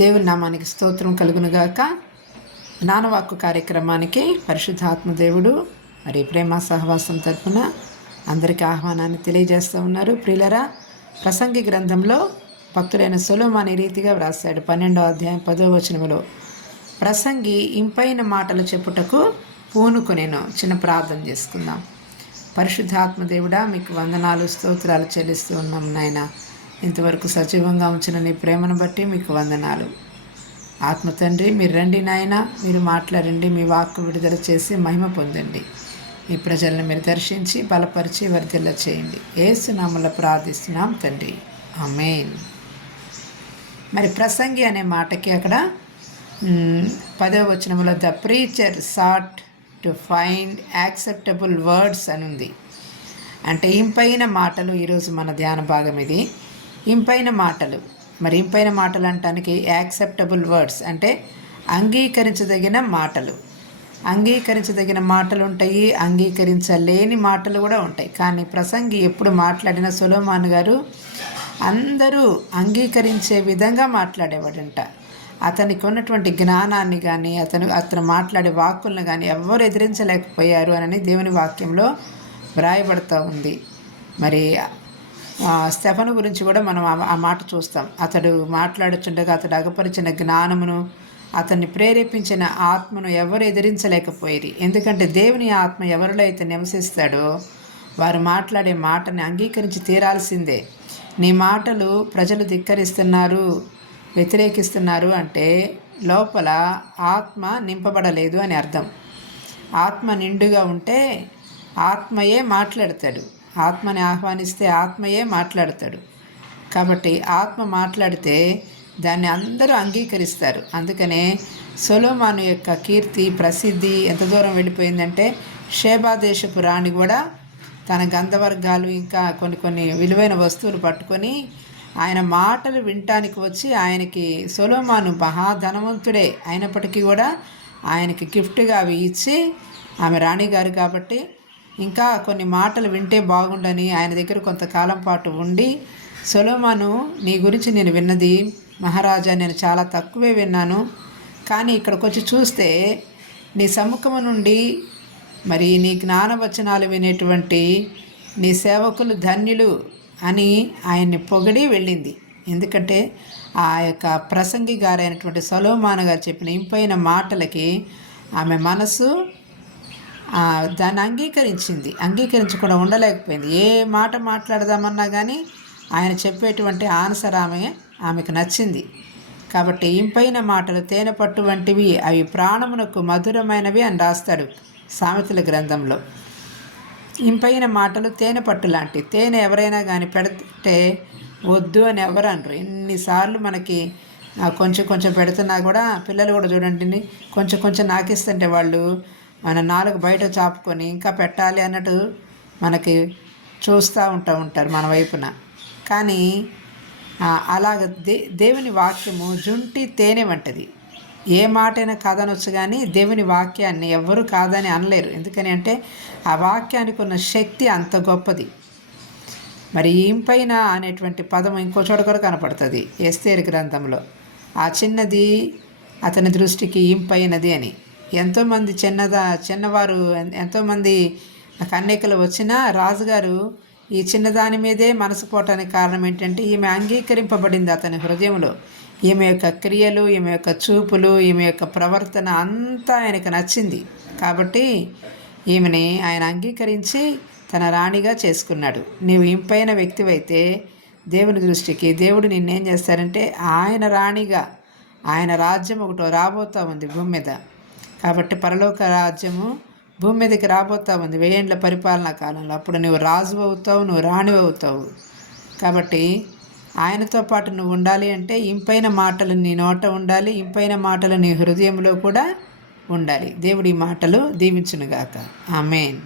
దేవుని నామానికి స్తోత్రం కలుగునుగాక. జ్ఞానవాక్కు కార్యక్రమానికి పరిశుద్ధాత్మ దేవుడు మరి ప్రేమ సహవాసం తరపున అందరికీ ఆహ్వానాన్ని తెలియజేస్తూ ఉన్నారు. ప్రియులరా, ప్రసంగి గ్రంథంలో భక్తుడైన సొలొమోను రీతిగా వ్రాసాడు. 12వ అధ్యాయం 10వ వచనములో, ప్రసంగి ఇంపైన మాటలు చెప్పుటకు పూనుకొనెను. చిన్న ప్రార్థన చేసుకుందాం. పరిశుద్ధాత్మ దేవుడా, మీకు వందనాలు, స్తోత్రాలు చెల్లిస్తూ ఉన్నాం నాయన. ఇంతవరకు సజీవంగా ఉంచిన నీ ప్రేమను బట్టి మీకు వందనాలు. ఆత్మ తండ్రి, మీరు రండి నాయన, మీరు మాట్లాడండి, మీ వాక్కు విడుదల చేసి మహిమ పొందండి. ఈ ప్రజలను మీరు దర్శించి బలపరిచి వర్ధిల్ల చేయండి. యేసు నామములో ప్రార్థిస్తున్నాం తండ్రి, ఆమేన్. మరి ప్రసంగి అనే మాటకి అక్కడ 10వ వచనంలో the preacher sought to find acceptable words అని ఉంది. అంటే ఇంపైన మాటలు. ఈరోజు మన ధ్యాన భాగం ఇది. ఇంపైన మాటలు. మరి ఇంపైన మాటలు అంటానికి యాక్సెప్టబుల్ వర్డ్స్ అంటే అంగీకరించదగిన మాటలు. అంగీకరించదగిన మాటలు ఉంటాయి, అంగీకరించలేని మాటలు కూడా ఉంటాయి. కానీ ప్రసంగి ఎప్పుడు మాట్లాడిన సొలొమోను గారు అందరూ అంగీకరించే విధంగా మాట్లాడేవాడంట. అతనికి ఉన్నటువంటి జ్ఞానాన్ని కానీ అతను మాట్లాడే వాక్కులను కానీ ఎవ్వరు ఎదిరించలేకపోయారు అని దేవుని వాక్యంలో వ్రాయబడుతూ ఉంది. మరి స్టెఫను గురించి కూడా మనం ఆ మాట చూస్తాం. అతడు మాట్లాడుచుండగా అతడు అగపరిచిన జ్ఞానమును, అతన్ని ప్రేరేపించిన ఆత్మను ఎవరు ఎదిరించలేకపోయేది. ఎందుకంటే దేవుని ఆత్మ ఎవరిలో అయితే నివసిస్తాడో వారు మాట్లాడే మాటని అంగీకరించి తీరాల్సిందే. నీ మాటలు ప్రజలు ధిక్కరిస్తున్నారు, వ్యతిరేకిస్తున్నారు అంటే లోపల ఆత్మ నింపబడలేదు అని అర్థం. ఆత్మ నిండుగా ఉంటే ఆత్మయే మాట్లాడతాడు. ఆత్మని ఆహ్వానిస్తే ఆత్మయే మాట్లాడతాడు. కాబట్టి ఆత్మ మాట్లాడితే దాన్ని అందరూ అంగీకరిస్తారు. అందుకనే సొలొమోను యొక్క కీర్తి, ప్రసిద్ధి ఎంత దూరం వెళ్ళిపోయిందంటే షేబా దేశపు రాణి కూడా తన గంధవర్గాలు ఇంకా కొన్ని విలువైన వస్తువులు పట్టుకొని ఆయన మాటలు వినటానికి వచ్చి, ఆయనకి సొలొమోను మహాధనవంతుడే అయినప్పటికీ కూడా ఆయనకి గిఫ్ట్గా అవి ఇచ్చి, ఆమె రాణిగారు కాబట్టి ఇంకా కొన్ని మాటలు వింటే బాగుండని ఆయన దగ్గర కొంతకాలం పాటు ఉండి, సొలొమోను, నీ గురించి నేను విన్నది మహారాజా, నేను చాలా తక్కువే విన్నాను, కానీ ఇక్కడికి వచ్చి చూస్తే నీ సముఖము నుండి మరి నీ జ్ఞానవచనాలు వినేటువంటి నీ సేవకులు ధన్యులు అని ఆయన్ని పొగిడి వెళ్ళింది. ఎందుకంటే ఆ యొక్క ప్రసంగి గారైనటువంటి సొలొమోను గారు చెప్పిన ఇంపైన మాటలకి ఆమె మనసు దాన్ని అంగీకరించకుండా ఉండలేకపోయింది. ఏ మాట మాట్లాడదామన్నా కానీ ఆయన చెప్పేటువంటి ఆన్సర్ ఆమెకు నచ్చింది. కాబట్టి ఇంపైన మాటలు తేనె పట్టు వంటివి, అవి ప్రాణమునకు మధురమైనవి అని రాస్తాడు సామెతల గ్రంథంలో. ఇంపైన మాటలు తేనె పట్టు లాంటివి. తేనె ఎవరైనా కానీ పెడితే వద్దు అని ఎవరు అనరు. ఎన్నిసార్లు మనకి కొంచెం పెడుతున్నా కూడా పిల్లలు కూడా చూడండి, కొంచెం నాకిస్తుంటే వాళ్ళు మన నాలుగు బయట చాపుకొని ఇంకా పెట్టాలి అన్నట్టు మనకి చూస్తూ ఉంటారు మన వైపున. కానీ అలాగ దేవుని వాక్యము జుంటి తేనె వంటిది. ఏ మాటైనా కాదనొచ్చు, కానీ దేవుని వాక్యాన్ని ఎవ్వరూ కాదని అనలేరు. ఎందుకని అంటే ఆ వాక్యానికి ఉన్న శక్తి అంత గొప్పది. మరి ఇంపైన అనేటువంటి పదం ఇంకో చోట కూడా కనపడుతుంది ఎస్తేరు గ్రంథంలో. ఆ చిన్నది అతని దృష్టికి ఇంపైనది అని. ఎంతోమంది చిన్నవారు ఎంతోమంది కన్యకలు వచ్చినా రాజుగారు ఈ చిన్నదాని మీదే మనసు పోవటానికి కారణం ఏంటంటే ఈమె అంగీకరింపబడింది అతని హృదయంలో. ఈమె యొక్క క్రియలు, ఈమె యొక్క చూపులు, ఈమె యొక్క ప్రవర్తన అంతా ఆయనకు నచ్చింది. కాబట్టి ఈమెని ఆయన అంగీకరించి తన రాణిగా చేసుకున్నాడు. నీవు ఇంపైన వ్యక్తివైతే దేవుని దృష్టికి దేవుడు నిన్నేం చేస్తారంటే ఆయన రాణిగా, ఆయన రాజ్యం ఒకటో రాబోతూ ఉంది భూమి మీద. కాబట్టి పరలోక రాజ్యము భూమి మీదకి రాబోతూ ఉంది 1000 ఏండ్ల పరిపాలనా కాలంలో. అప్పుడు నువ్వు రాజు అవుతావు, నువ్వు రాణి అవుతావు. కాబట్టి ఆయనతో పాటు నువ్వు ఉండాలి అంటే ఇంపైన మాటలు నీ నోట ఉండాలి, ఇంపైన మాటలు నీ హృదయంలో కూడా ఉండాలి. దేవుడి మాటలు దీవించునుగాక. ఆమేన్.